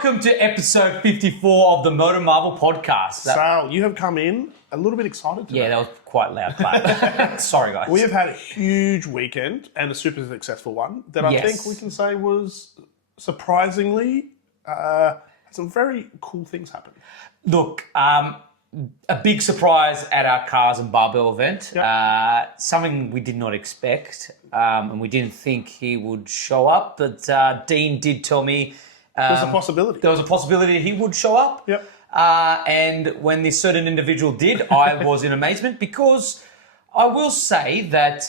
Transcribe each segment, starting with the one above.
welcome to episode 54 of the MotorMarvel podcast. Sal, you have come in a little bit excited today. Yeah, that was quite loud, but sorry guys. We have had a huge weekend and a super successful one that I think we can say was surprisingly some very cool things happened. Look, a big surprise at our Cars and Barbell event. Yep. Something we did not expect, and we didn't think he would show up, but Dean did tell me there was a possibility. There was a possibility he would show up. Yep. And when this certain individual did, I was in amazement because I will say that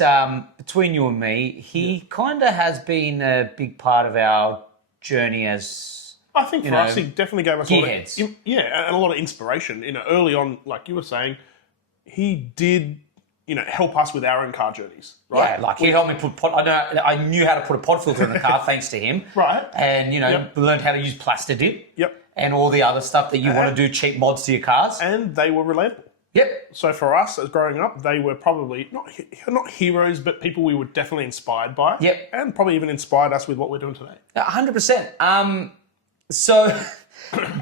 between you and me, he kind of has been a big part of our journey as... I think for us, he definitely gave us a lot of, and a lot of inspiration. You know, early on, like you were saying, he did, help us with our own car journeys, right? Yeah, like he helped me put I knew how to put a pod filter in the car thanks to him. Right. And, learned how to use Plaster Dip. Yep. And all the other stuff that you want to do, cheap mods to your cars. And they were relatable. Yep. So for us, as growing up, they were probably not heroes, but people we were definitely inspired by. Yep. And probably even inspired us with what we're doing today. 100%. So,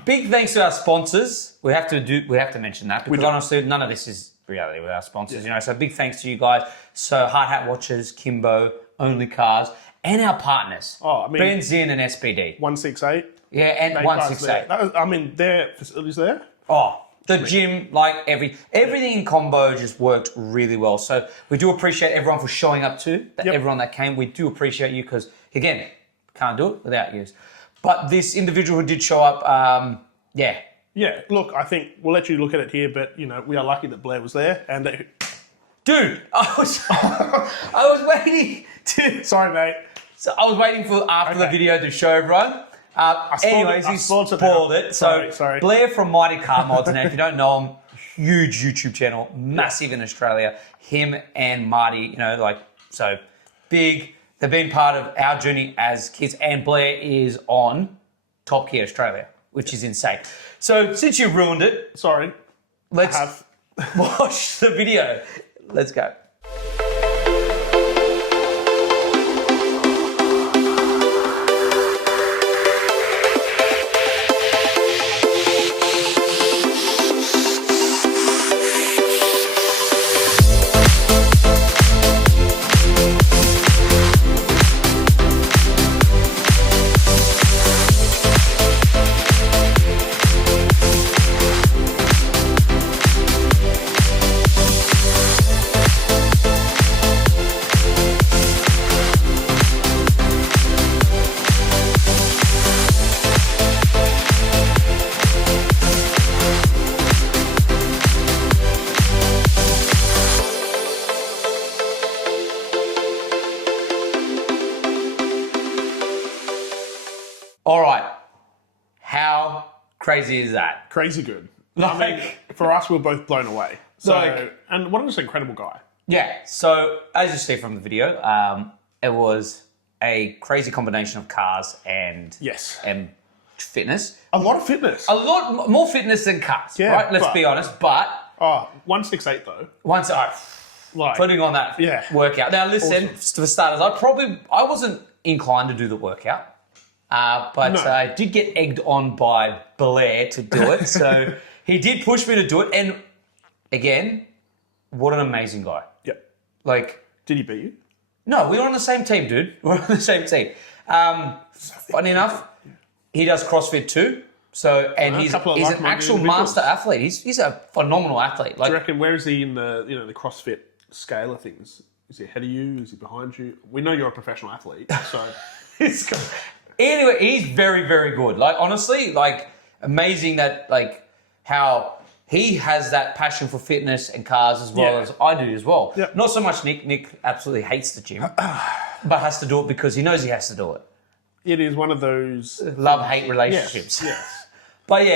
big thanks to our sponsors. We have to mention that because honestly, none of this is reality with our sponsors. Yeah. So big thanks to you guys. So Hard Hat Watches, Kimbo, Only Cars, and our partners. Benzin and SPD. 168. Yeah, and 168. Their facilities there. Oh, the gym, everything in combo just worked really well. So we do appreciate everyone for showing up too. Everyone that came, we do appreciate you because again, can't do it without you. But this individual who did show up, Yeah, look, I think we'll let you look at it here, but, we are lucky that Blair was there. And dude, I was waiting to... Sorry, mate. So I was waiting for after the video to show everyone. He spoiled it. Sorry. Blair from Mighty Car Mods, and if you don't know him, huge YouTube channel, massive in Australia. Him and Marty, so big... They've been part of our journey as kids, and Blair is on Top Gear Australia, which is insane. So since you ruined it, sorry, let's watch the video. Let's go. All right. How crazy is that? Crazy good. For us, we were both blown away. And what an incredible guy. Yeah. So as you see from the video, it was a crazy combination of cars and fitness. A lot of fitness. A lot more fitness than cars, right? Let's be honest. But 168 though. Putting on that workout. Now listen, for starters, I wasn't inclined to do the workout. But I did get egged on by Blair to do it. So he did push me to do it. And again, what an amazing guy. Yep. Did he beat you? No, we were on the same team, dude. We're on the same team. Funny enough, he does CrossFit too. So, and he's an actual master athlete. He's a phenomenal athlete. Do you reckon, where is he in the the CrossFit scale of things? Is he ahead of you? Is he behind you? We know you're a professional athlete, so... Anyway, he's very, very good. Honestly, amazing that, how he has that passion for fitness and cars as well as I do as well. Yep. Not so much Nick. Nick absolutely hates the gym, but has to do it because he knows he has to do it. It is one of those... love-hate relationships. Yes. But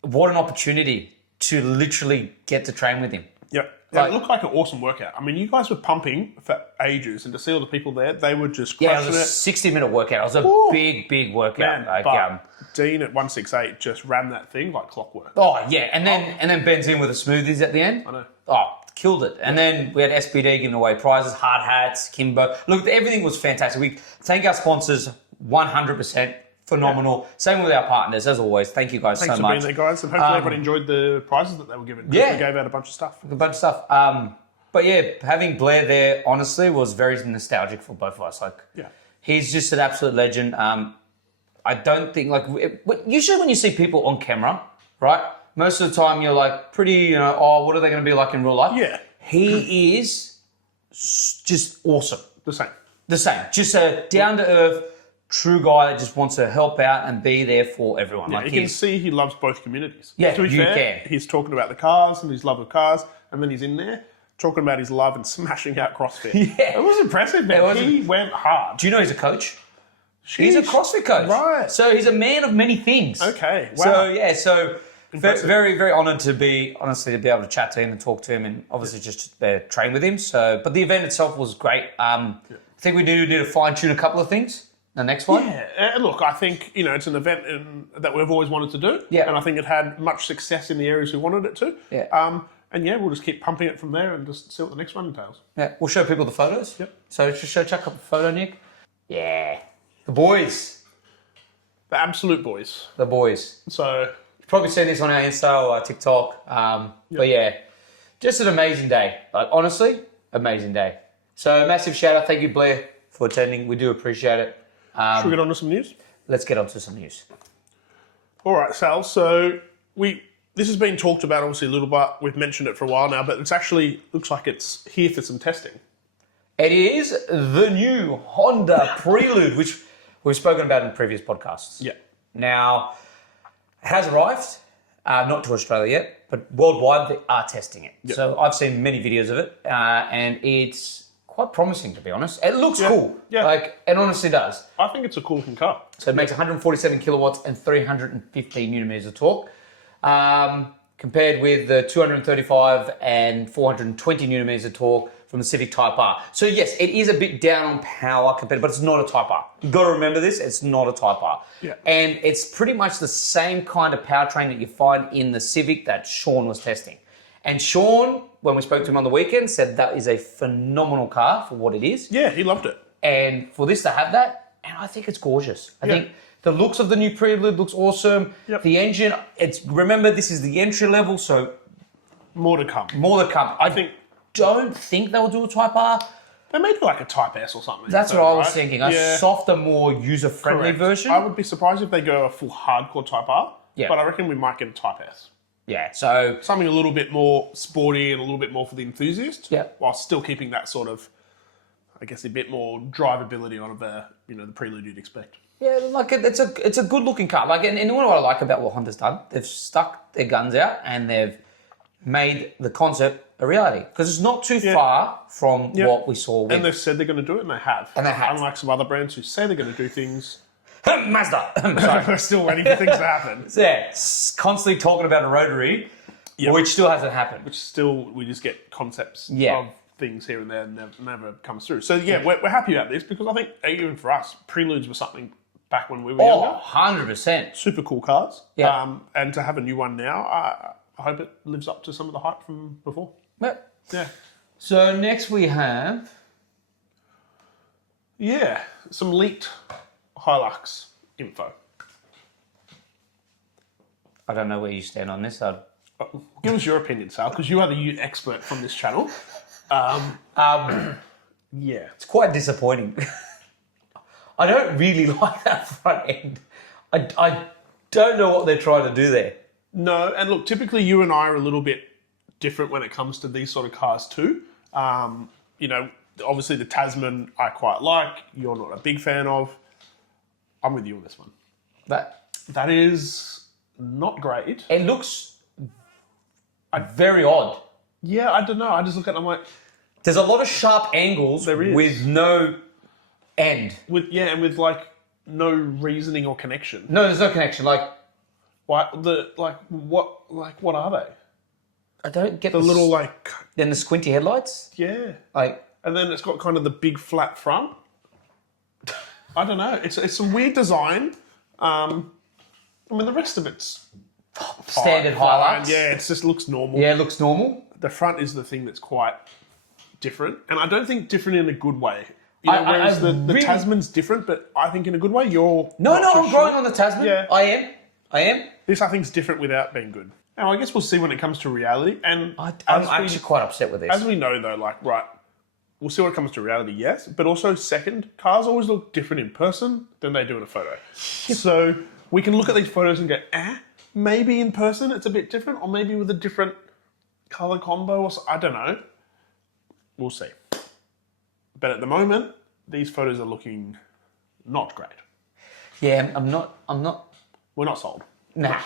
what an opportunity to literally get to train with him. Yep. It looked like an awesome workout. I mean, you guys were pumping for ages, and to see all the people there, they were just crushing it. It was a 60-minute workout. It was a big workout. Man, Dean at 168 just ran that thing like clockwork. Oh, yeah. And then Benzin with the Smoothies at the end. I know. Oh, killed it. And then we had SPD giving away prizes, hard hats, Kimbo. Look, everything was fantastic. We thank our sponsors 100% phenomenal. Same with our partners, as always. Thank you guys Thanks so for much. being there, guys, and hopefully everybody enjoyed the prizes that they were given. Yeah. We gave out a bunch of stuff. A bunch of stuff. But yeah, having Blair there, honestly, was very nostalgic for both of us. Like, he's just an absolute legend. I don't think, usually when you see people on camera, right, most of the time you're like pretty, what are they going to be like in real life? Yeah. He is just awesome. The same. Just a down-to-earth, true guy that just wants to help out and be there for everyone. Yeah, you can see he loves both communities. Yeah, to be fair, he's talking about the cars and his love of cars, and then he's in there talking about his love and smashing out CrossFit. Yeah. It was impressive, man. He went hard. Do you know he's a coach? He's a CrossFit coach. Right. So he's a man of many things. Okay. Wow. So very, very honoured to be able to chat to him and talk to him and obviously just train with him. So, but the event itself was great. I think we do need to fine tune a couple of things. The next one? Yeah, look, I think, it's an event that we've always wanted to do. Yeah. And I think it had much success in the areas we wanted it to. Yeah. We'll just keep pumping it from there and just see what the next one entails. Yeah, we'll show people the photos. Yep. So just chuck up a photo, Nick. Yeah. The boys. The absolute boys. The boys. So... You've probably seen this on our Insta or our TikTok. But yeah, just an amazing day. Like, honestly, amazing day. So massive shout out. Thank you, Blair, for attending. We do appreciate it. Should we get on to some news? Let's get on to some news. All right, Sal. So this has been talked about obviously a little bit. We've mentioned it for a while now, but it's actually looks like it's here for some testing. It is the new Honda Prelude, which we've spoken about in previous podcasts. Yeah. Now, it has arrived, not to Australia yet, but worldwide they are testing it. Yep. So I've seen many videos of it, and it's quite promising, to be honest. It looks cool. Yeah. It honestly does. I think it's a cool looking car. So it makes 147 kilowatts and 315 newton-meters of torque, compared with the 235 and 420 newton-meters of torque from the Civic Type R. So yes, it is a bit down on power compared, but it's not a Type R. You've got to remember this, it's not a Type R. Yeah. And it's pretty much the same kind of powertrain that you find in the Civic that Sean was testing. And Sean, when we spoke to him on the weekend, said that is a phenomenal car for what it is. Yeah, he loved it. And for this to have that, and I think it's gorgeous. I think the looks of the new Prelude looks awesome. Yep. The engine, remember this is the entry level, so more to come. I don't think they'll do a Type R. They may do like a Type S or something. That's what I was thinking. A softer, more user-friendly version. I would be surprised if they go a full hardcore Type R. Yeah. But I reckon we might get a Type S. Yeah, so... Something a little bit more sporty and a little bit more for the enthusiast. Yeah. While still keeping that sort of, I guess, a bit more drivability on the Prelude you'd expect. Yeah, it's a good-looking car. And you know what I like about what Honda's done? They've stuck their guns out and they've made the concept a reality. Because it's not too far from what we saw with... And they've said they're going to do it, and they have. Unlike some other brands who say they're going to do things... Mazda! Sorry, we're still waiting for things to happen. Yeah, constantly talking about a rotary, which still hasn't happened. Which still, we just get concepts of things here and there and never comes through. So we're happy about this because I think even for us, Preludes were something back when we were younger. 100%. Super cool cars. Yeah. And to have a new one now, I hope it lives up to some of the hype from before. Yep. Yeah. So next we have... Yeah, some leaked Hilux info. I don't know where you stand on this. Give us your opinion, Sal, because you are the expert from this channel. Yeah. It's quite disappointing. I don't really like that front end. I don't know what they're trying to do there. No, and look, typically you and I are a little bit different when it comes to these sort of cars too. Obviously the Tasman I quite like. You're not a big fan of. I'm with you on this one. That is not great. It looks very odd. Yeah, I don't know. I just look at it and I'm like... There's a lot of sharp angles with no end. With like no reasoning or connection. No, there's no connection. What are they? I don't get the little Then the squinty headlights? Yeah. And then it's got kind of the big flat front. I don't know. It's some weird design. The rest of it's standard Hilux. Yeah, it just looks normal. Yeah, it looks normal. The front is the thing that's quite different. And I don't think different in a good way. You know, I whereas the really- Tasman's different, but I think in a good way. You're No, not too I'm growing sure. on the Tasman. Yeah. I am. This, I think, is different without being good. Now, I guess we'll see when it comes to reality. And I'm as actually quite upset with this. as we know, though, like, right, we'll see when it comes to reality, yes. But also, second, cars always look different in person than they do in a photo. So we can look at these photos and go, maybe in person it's a bit different, or maybe with a different colour combo, or I don't know. We'll see. But at the moment, these photos are looking not great. Yeah, I'm not. We're not sold. Nah.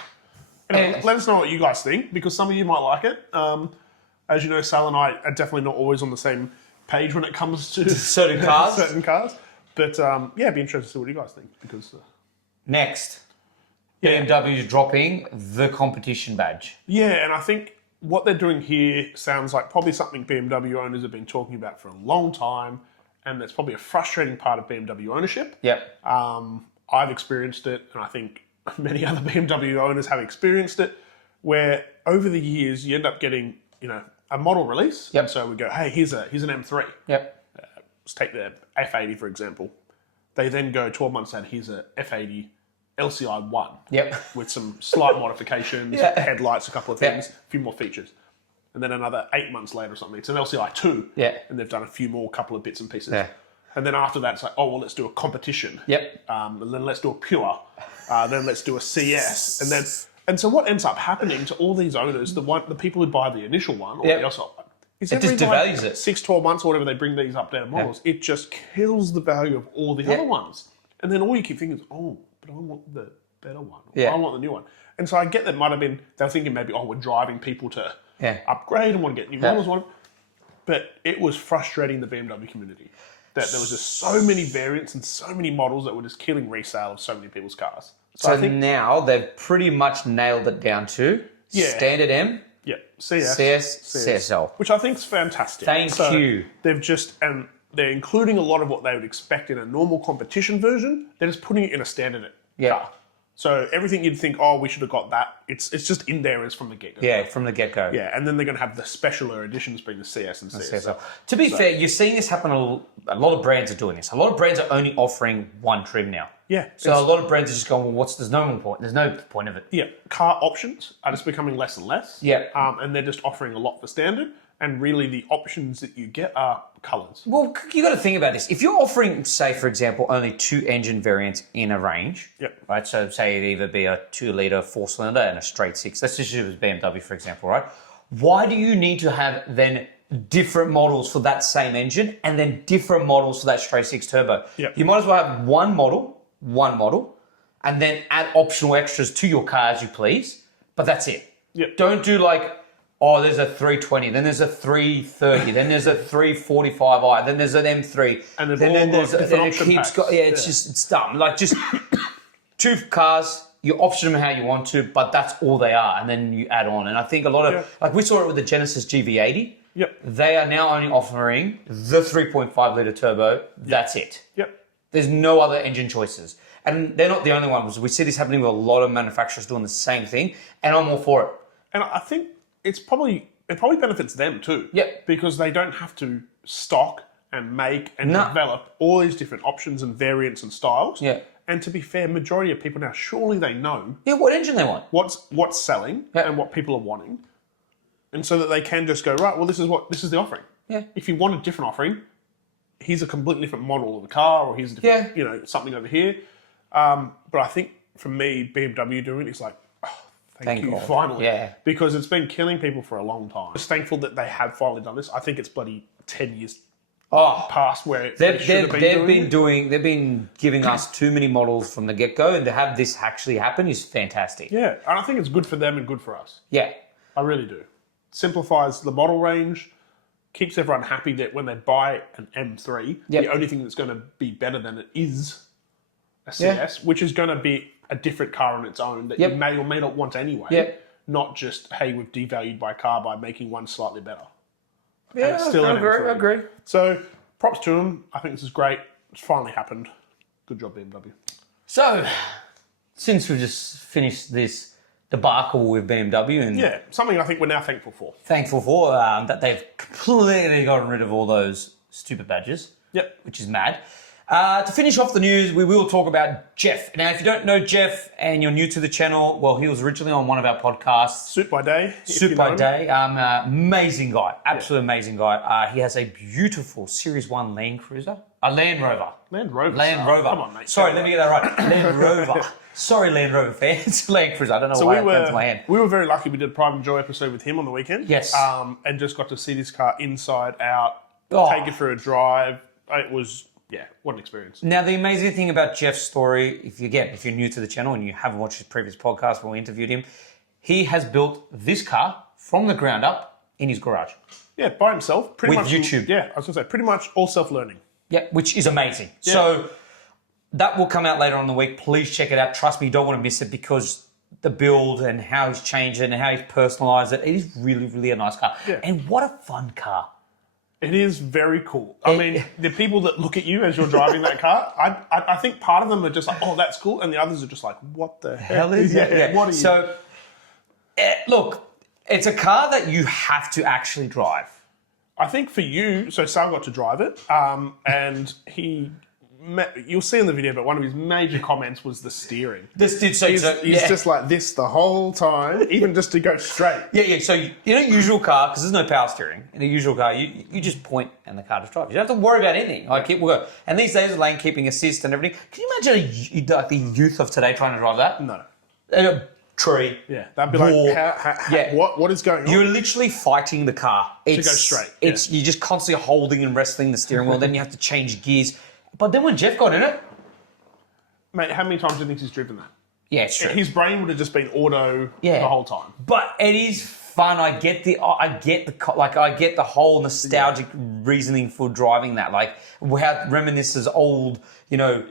Anyway, let us know what you guys think, because some of you might like it. As you know, Sal and I are definitely not always on the same page when it comes to certain cars. certain cars. But yeah, it'd be interesting to see what you guys think, because Next, BMW is dropping the competition badge. yeah, and I think what they're doing here sounds like probably something BMW owners have been talking about for a long time, and that's probably a frustrating part of BMW ownership. Yep. I've experienced it, and I think many other BMW owners have experienced it, where over the years you end up getting, you know, a model release. Yep. And so we go, hey, here's an M3. Yep. Let's take the F80 for example. They then go 12 months out, here's a F80 LCI 1. Yep. With some slight modifications, headlights, a couple of things, a few more features. And then another 8 months later or something, it's an LCI 2. Yeah. And they've done a few more, couple of bits and pieces. Yeah. And then after that, it's like, oh, well, let's do a competition. Yep. And then let's do a pure. Then let's do a CS. And so what ends up happening to all these owners, the people who buy the initial one, or the LCI, is it just devalues it. 6, 12 months or whatever they bring these updated models, it just kills the value of all the other ones. And then all you keep thinking is, oh, but I want the better one. Or I want the new one. And so I get that might have been, they were thinking maybe, oh, we're driving people to upgrade and want to get new models. But it was frustrating the BMW community that there was just so many variants and so many models that were just killing resale of so many people's cars. So I think now they've pretty much nailed it down to standard M, CS, CSL. which I think is fantastic. Thank you. They've just, and they're including a lot of what they would expect in a normal competition version. They're just putting it in a standard car. So everything you'd think, oh, we should have got that, it's just in there as from the get-go. Yeah, from the get-go. Yeah, and then they're going to have the specialer editions being the CS and CSL. To be fair, you're seeing this happen, a lot of brands are doing this. A lot of brands are only offering one trim now. Yeah. So a lot of brands are just going, well, there's no point. There's no point of it. Yeah, car options are just becoming less and less. Yeah. And they're just offering a lot for standard. And really the options that you get are colours. Well, you got to think about this. If you're offering, say, for example, only 2 engine variants in a range, right? So say it either be a 2-litre 4-cylinder and a straight 6. Let's just use BMW, for example, right? Why do you need to have then different models for that same engine and then different models for that straight 6 turbo? You might as well have one model, and then add optional extras to your car as you please, but that's it. Don't do like, oh, there's a 320, then there's a 330, then there's a 345i, then there's an M3, and then there's it keeps going. Yeah, it's dumb. Like just 2 cars, you option them how you want to, but that's all they are, and then you add on. And I think a lot of, like we saw it with the Genesis GV80. They are now only offering the 3.5 litre turbo. That's it. There's no other engine choices. And they're not the only ones. We see this happening with a lot of manufacturers doing the same thing, and I'm all for it. And I think it probably benefits them too. Because they don't have to stock and make and develop all these different options and variants and styles. And to be fair, majority of people now, surely they know what engine they want. What's selling and what people are wanting. And so that they can just go, right, well, this is the offering. If you want a different offering, here's a completely different model of the car, or here's a different, something over here. But I think for me, BMW doing it is like, Thank you, finally. Because it's been killing people for a long time. I'm just thankful that they have finally done this. I think it's bloody 10 years past where they've been giving us too many models from the get-go, and to have this actually happen is fantastic. Yeah, and I think it's good for them and good for us. I really do. Simplifies the model range, keeps everyone happy that when they buy an M3, the only thing that's going to be better than it is a CS, which is going to be a different car on its own that you may or may not want anyway. Not just, hey, we've devalued my car by making one slightly better. Yeah, I agree. So, props to them. I think this is great. It's finally happened. Good job, BMW. So, since we've just finished this debacle with BMW, and something I think we're now thankful for. That they've completely gotten rid of all those stupid badges. Yep. Which is mad. To finish off the news, we will talk about Jeff. Now, if you don't know Jeff and you're new to the channel, well, he was originally on one of our podcasts. Suitbyday. Suitbyday. Amazing guy. Absolutely amazing guy. He has a beautiful Series 1 Land Cruiser. A Land Rover. Land Rover. Land Rover. Come on, mate. Sorry, let me get that right. Land Rover. Sorry, Land Rover fans. Land Cruiser. I don't know why it went to my hand. We were very lucky. We did a Pride and Joy episode with him on the weekend. Yes. And just got to see this car inside out, take it for a drive. It was... Yeah, what an experience. Now, the amazing thing about Jeff's story, if you're new to the channel and you haven't watched his previous podcast when we interviewed him, he has built this car from the ground up in his garage. Yeah, by himself. Pretty With much YouTube. Yeah, I was going to say, pretty much all self-learning. Yeah, which is amazing. Yeah. So that will come out later on in the week. Please check it out. Trust me, you don't want to miss it because the build and how he's changed it and how he's personalised it, it is really, really a nice car. Yeah. And what a fun car. It is very cool. I mean, the people that look at you as you're driving that car, I think part of them are just like, oh, that's cool. And the others are just like, what the hell is that? Yeah. What are you? So, look, it's a car that you have to actually drive. I think for you, so Sal got to drive it, and you'll see in the video, but one of his major comments was the steering. This did He's just like this the whole time, even just to go straight. Yeah. So in a usual car, because there's no power steering, in a usual car, you just point and the car just drives. You don't have to worry about anything. Like it will go. And these days, lane keeping assist and everything. Can you imagine like the youth of today trying to drive that? No. A tree. Yeah, that'd be wall. like, what is going on? You're literally fighting the car. To go straight. You're just constantly holding and wrestling the steering wheel. Then you have to change gears. But then when Jeff got in it, Mate, how many times do you think he's driven that? yeah, it's true. His brain would have just been auto the whole time. But it is fun. I get the whole nostalgic reasoning for driving that. Like how it reminisces old,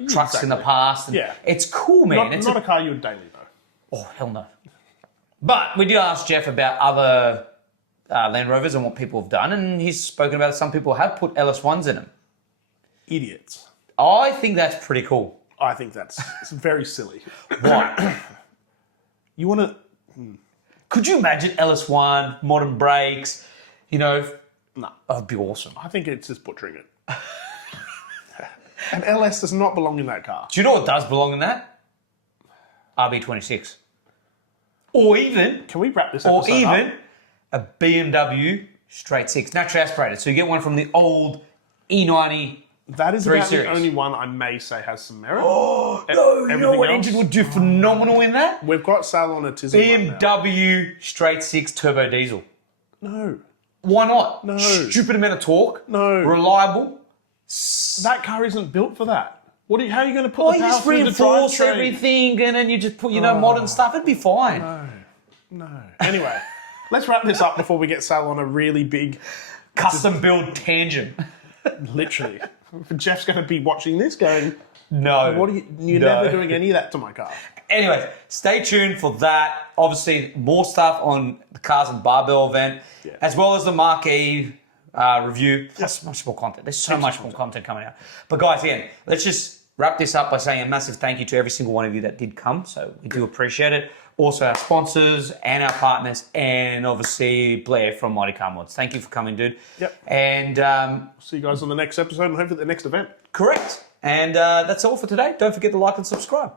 trucks in the past. And it's cool, man. Not a car you would daily though. Oh hell no. But we did ask Jeff about other Land Rovers and what people have done, and he's spoken about some people have put LS1s in them. Idiots. I think that's pretty cool. I think it's very silly. Why? You want to... Could you imagine LS1, modern brakes, No. That'd be awesome. I think it's just butchering it. An LS does not belong in that car. Do you know what does belong in that? RB26. Or even... Can we wrap this episode up? a BMW straight six, naturally aspirated. So you get one from the old E90. That is about series. the only one I may say has some merit. Oh, no, you know what engine would do phenomenal in that? We've got Sal on a Tism BMW straight six turbo diesel. No. Why not? No. Stupid amount of torque. No. Reliable. That car isn't built for that. How are you going to put the you power just through the reinforce drivetrain? everything and then you just put, modern stuff. It'd be fine. No. Anyway, let's wrap this up before we get Sal on a really big... Custom build tangent. Literally. Jeff's going to be watching this going, no. What are you're never doing any of that to my car. Anyways, stay tuned for that. Obviously, more stuff on the Cars and Barbell event, as well as the Mark E review, plus much more content. There's so much more content coming out. But guys, again, let's just wrap this up by saying a massive thank you to every single one of you that did come. So we do appreciate it. Also our sponsors and our partners, and obviously Blair from Mighty Car Mods. Thank you for coming, dude. Yep. And see you guys on the next episode and hopefully the next event. Correct. And that's all for today. Don't forget to like and subscribe.